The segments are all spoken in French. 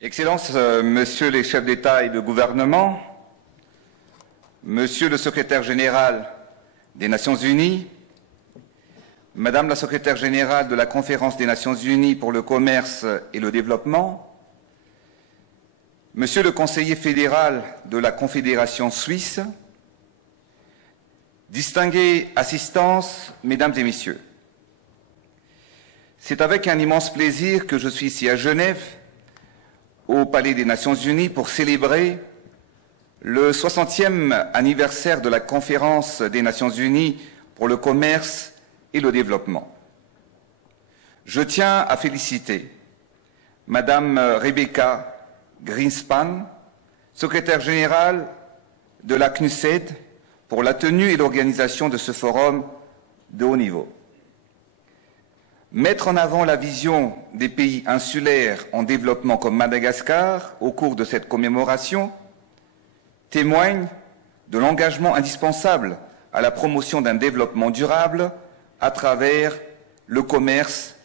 Excellences, Messieurs les chefs d'État et de gouvernement, Monsieur le secrétaire général des Nations Unies, Madame la secrétaire générale de la Conférence des Nations Unies pour le commerce et le développement, Monsieur le conseiller fédéral de la Confédération suisse, distinguées assistances, Mesdames et Messieurs, c'est avec un immense plaisir que je suis ici à Genève, au Palais des Nations Unies, pour célébrer le 60e anniversaire de la Conférence des Nations Unies pour le commerce et le développement. Je tiens à féliciter Madame Rebecca Greenspan, secrétaire générale de la CNUSED, pour la tenue et l'organisation de ce forum de haut niveau. Mettre en avant la vision des pays insulaires en développement comme Madagascar au cours de cette commémoration témoigne de l'engagement indispensable à la promotion d'un développement durable à travers le commerce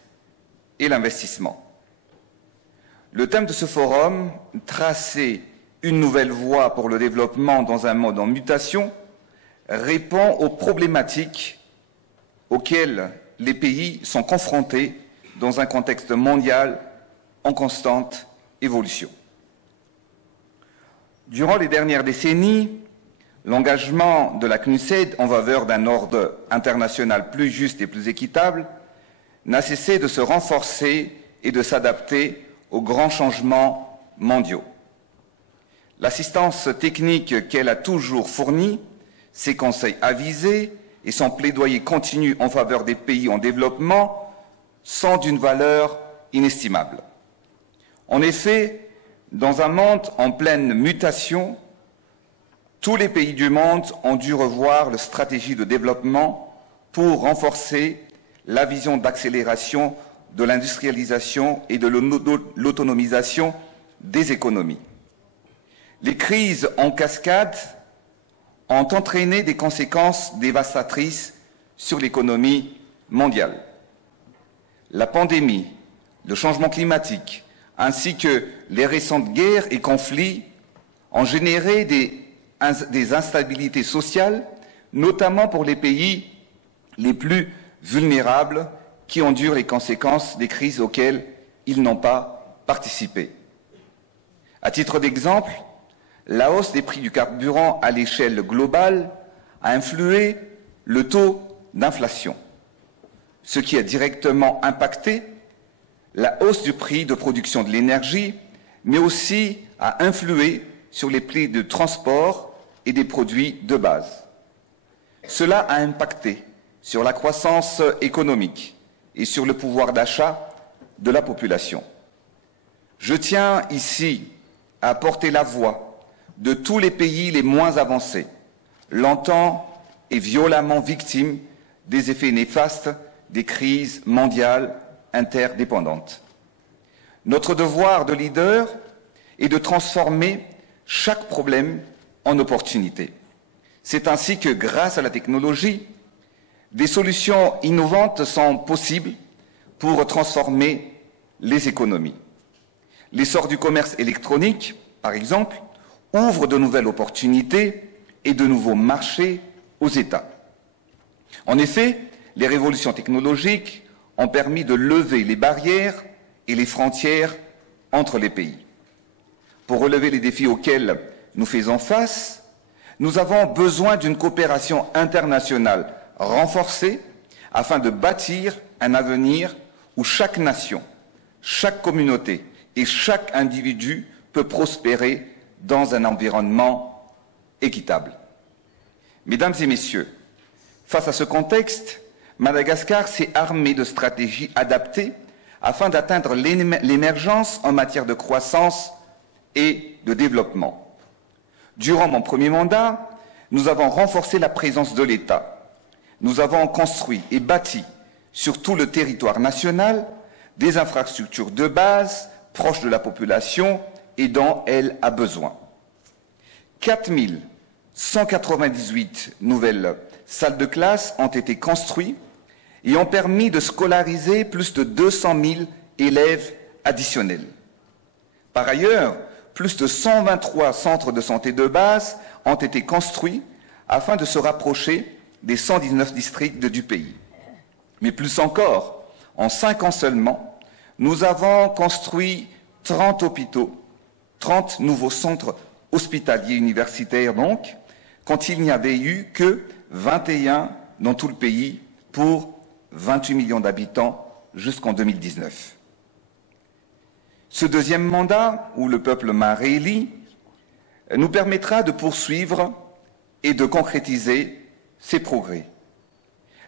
et l'investissement. Le thème de ce forum, tracer une nouvelle voie pour le développement dans un monde en mutation, répond aux problématiques auxquelles les pays sont confrontés dans un contexte mondial en constante évolution. Durant les dernières décennies, l'engagement de la CNUSED en faveur d'un ordre international plus juste et plus équitable n'a cessé de se renforcer et de s'adapter aux grands changements mondiaux. L'assistance technique qu'elle a toujours fournie, ses conseils avisés et son plaidoyer continu en faveur des pays en développement sont d'une valeur inestimable. En effet, dans un monde en pleine mutation, tous les pays du monde ont dû revoir leur stratégie de développement pour renforcer la vision d'accélération de l'industrialisation et de l'autonomisation des économies. Les crises en cascade ont entraîné des conséquences dévastatrices sur l'économie mondiale. La pandémie, le changement climatique, ainsi que les récentes guerres et conflits ont généré des instabilités sociales, notamment pour les pays les plus vulnérables qui endurent les conséquences des crises auxquelles ils n'ont pas participé. À titre d'exemple, la hausse des prix du carburant à l'échelle globale a influé le taux d'inflation, ce qui a directement impacté la hausse du prix de production de l'énergie, mais aussi a influé sur les prix de transport et des produits de base. Cela a impacté sur la croissance économique et sur le pouvoir d'achat de la population. Je tiens ici à porter la voix de tous les pays les moins avancés, longtemps et violemment victimes des effets néfastes des crises mondiales interdépendantes. Notre devoir de leader est de transformer chaque problème en opportunité. C'est ainsi que, grâce à la technologie, des solutions innovantes sont possibles pour transformer les économies. L'essor du commerce électronique, par exemple, ouvre de nouvelles opportunités et de nouveaux marchés aux États. En effet, les révolutions technologiques ont permis de lever les barrières et les frontières entre les pays. Pour relever les défis auxquels nous faisons face, nous avons besoin d'une coopération internationale renforcée afin de bâtir un avenir où chaque nation, chaque communauté et chaque individu peut prospérer dans un environnement équitable. Mesdames et Messieurs, face à ce contexte, Madagascar s'est armé de stratégies adaptées afin d'atteindre l'émergence en matière de croissance et de développement. Durant mon premier mandat, nous avons renforcé la présence de l'État. Nous avons construit et bâti sur tout le territoire national des infrastructures de base proches de la population et dont elle a besoin. 4 198 nouvelles salles de classe ont été construites et ont permis de scolariser plus de 200 000 élèves additionnels. Par ailleurs, plus de 123 centres de santé de base ont été construits afin de se rapprocher des 119 districts du pays. Mais plus encore, en 5 ans seulement, nous avons construit 30 hôpitaux, 30 nouveaux centres hospitaliers universitaires donc, quand il n'y avait eu que 21 dans tout le pays pour 28 millions d'habitants jusqu'en 2019. Ce deuxième mandat, où le peuple m'a réélu, nous permettra de poursuivre et de concrétiser ces progrès.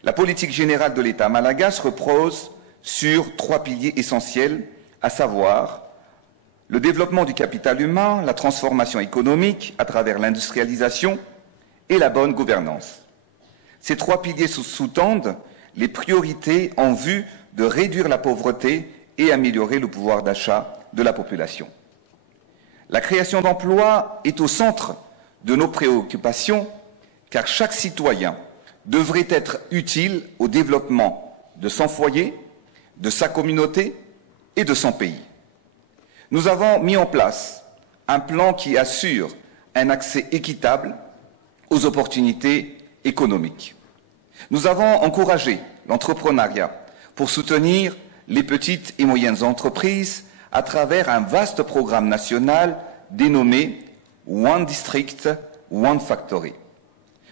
La politique générale de l'État malgache repose sur 3 piliers essentiels, à savoir le développement du capital humain, la transformation économique à travers l'industrialisation et la bonne gouvernance. Ces 3 piliers sous-tendent les priorités en vue de réduire la pauvreté et améliorer le pouvoir d'achat de la population. La création d'emplois est au centre de nos préoccupations, car chaque citoyen devrait être utile au développement de son foyer, de sa communauté et de son pays. Nous avons mis en place un plan qui assure un accès équitable aux opportunités économiques. Nous avons encouragé l'entrepreneuriat pour soutenir les petites et moyennes entreprises à travers un vaste programme national dénommé One District, One Factory.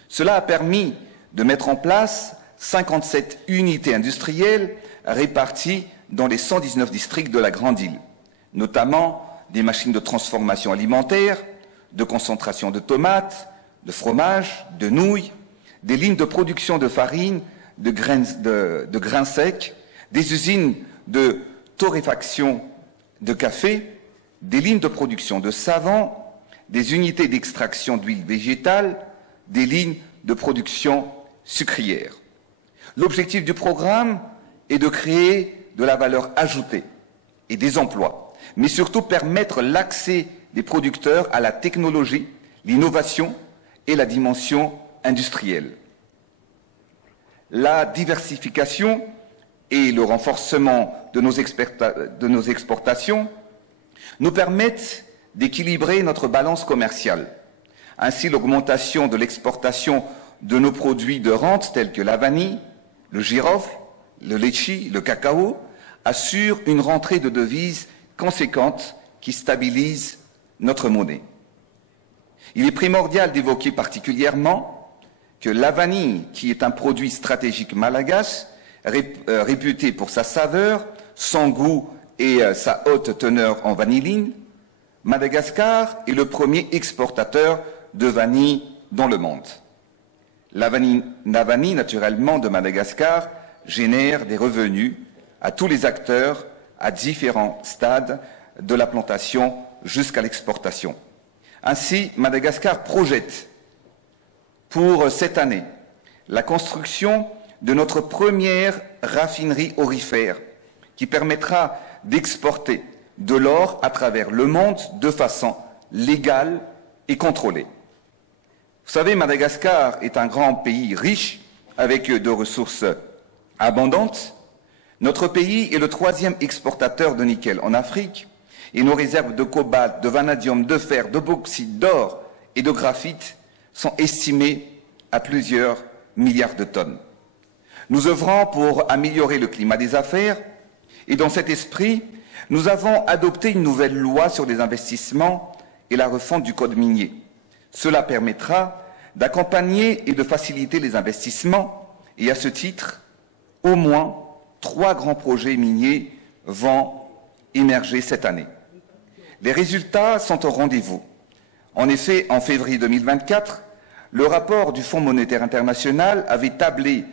Cela a permis de mettre en place 57 unités industrielles réparties dans les 119 districts de la Grande Île, notamment des machines de transformation alimentaire, de concentration de tomates, de fromage, de nouilles, des lignes de production de farine, de grains secs, des usines de torréfaction de café, des lignes de production de savon, des unités d'extraction d'huile végétale, des lignes de production sucrière. L'objectif du programme est de créer de la valeur ajoutée et des emplois, mais surtout permettre l'accès des producteurs à la technologie, l'innovation et la dimension industrielle. La diversification et le renforcement de nos exportations nous permettent d'équilibrer notre balance commerciale. Ainsi, l'augmentation de l'exportation de nos produits de rente tels que la vanille, le girofle, le litchi, le cacao assure une rentrée de devises conséquente qui stabilise notre monnaie. Il est primordial d'évoquer particulièrement que la vanille, qui est un produit stratégique malgache, réputé pour sa saveur, son goût et sa haute teneur en vanilline, Madagascar est le premier exportateur de vanille dans le monde. La vanille, naturellement, de Madagascar génère des revenus à tous les acteurs à différents stades de la plantation jusqu'à l'exportation. Ainsi, Madagascar projette pour cette année la construction de notre première raffinerie aurifère qui permettra d'exporter de l'or à travers le monde de façon légale et contrôlée. Vous savez, Madagascar est un grand pays riche avec de ressources abondantes. Notre pays est le 3e exportateur de nickel en Afrique et nos réserves de cobalt, de vanadium, de fer, de bauxite, d'or et de graphite sont estimées à plusieurs milliards de tonnes. Nous œuvrons pour améliorer le climat des affaires et dans cet esprit, nous avons adopté une nouvelle loi sur les investissements et la refonte du code minier. Cela permettra d'accompagner et de faciliter les investissements et à ce titre, au moins 3 grands projets miniers vont émerger cette année. Les résultats sont au rendez-vous. En effet, en février 2024, le rapport du Fonds monétaire international avait tablé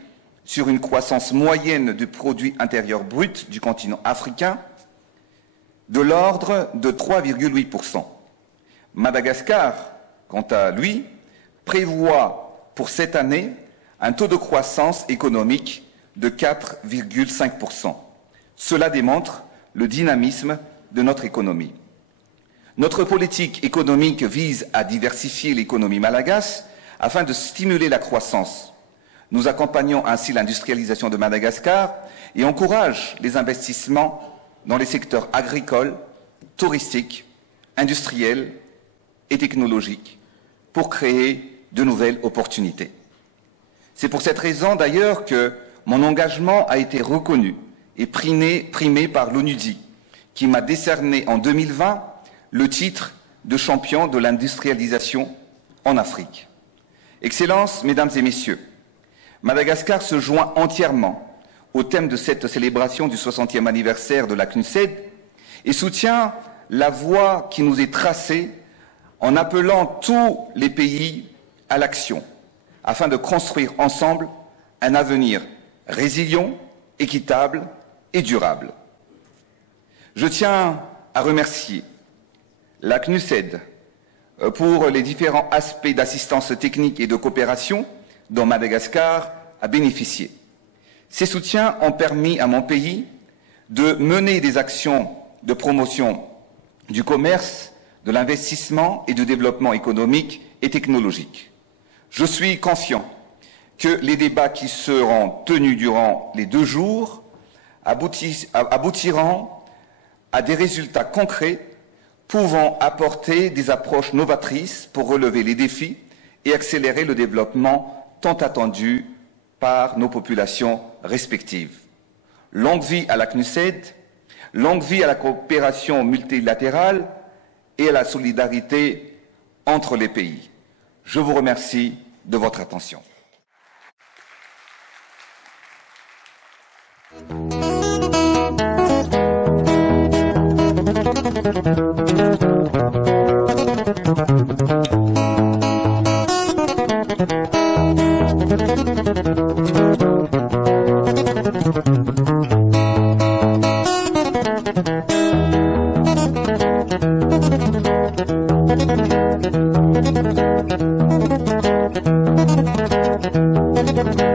sur une croissance moyenne du produit intérieur brut du continent africain de l'ordre de 3,8%. Madagascar, quant à lui, prévoit pour cette année un taux de croissance économique de 4,5%. Cela démontre le dynamisme de notre économie. Notre politique économique vise à diversifier l'économie malgache afin de stimuler la croissance. Nous accompagnons ainsi l'industrialisation de Madagascar et encourageons les investissements dans les secteurs agricoles, touristiques, industriels et technologiques pour créer de nouvelles opportunités. C'est pour cette raison d'ailleurs que mon engagement a été reconnu et primé par l'ONUDI, qui m'a décerné en 2020 le titre de champion de l'industrialisation en Afrique. Excellences, Mesdames et Messieurs, Madagascar se joint entièrement au thème de cette célébration du 60e anniversaire de la CNUSED et soutient la voie qui nous est tracée en appelant tous les pays à l'action afin de construire ensemble un avenir résilient, équitable et durable. Je tiens à remercier la CNUSED pour les différents aspects d'assistance technique et de coopération dont Madagascar a bénéficié. Ces soutiens ont permis à mon pays de mener des actions de promotion du commerce, de l'investissement et du développement économique et technologique. Je suis confiant que les débats qui seront tenus durant les 2 jours aboutiront à des résultats concrets pouvant apporter des approches novatrices pour relever les défis et accélérer le développement tant attendu par nos populations respectives. Longue vie à la CNUSED, longue vie à la coopération multilatérale et à la solidarité entre les pays. Je vous remercie de votre attention. Thank you.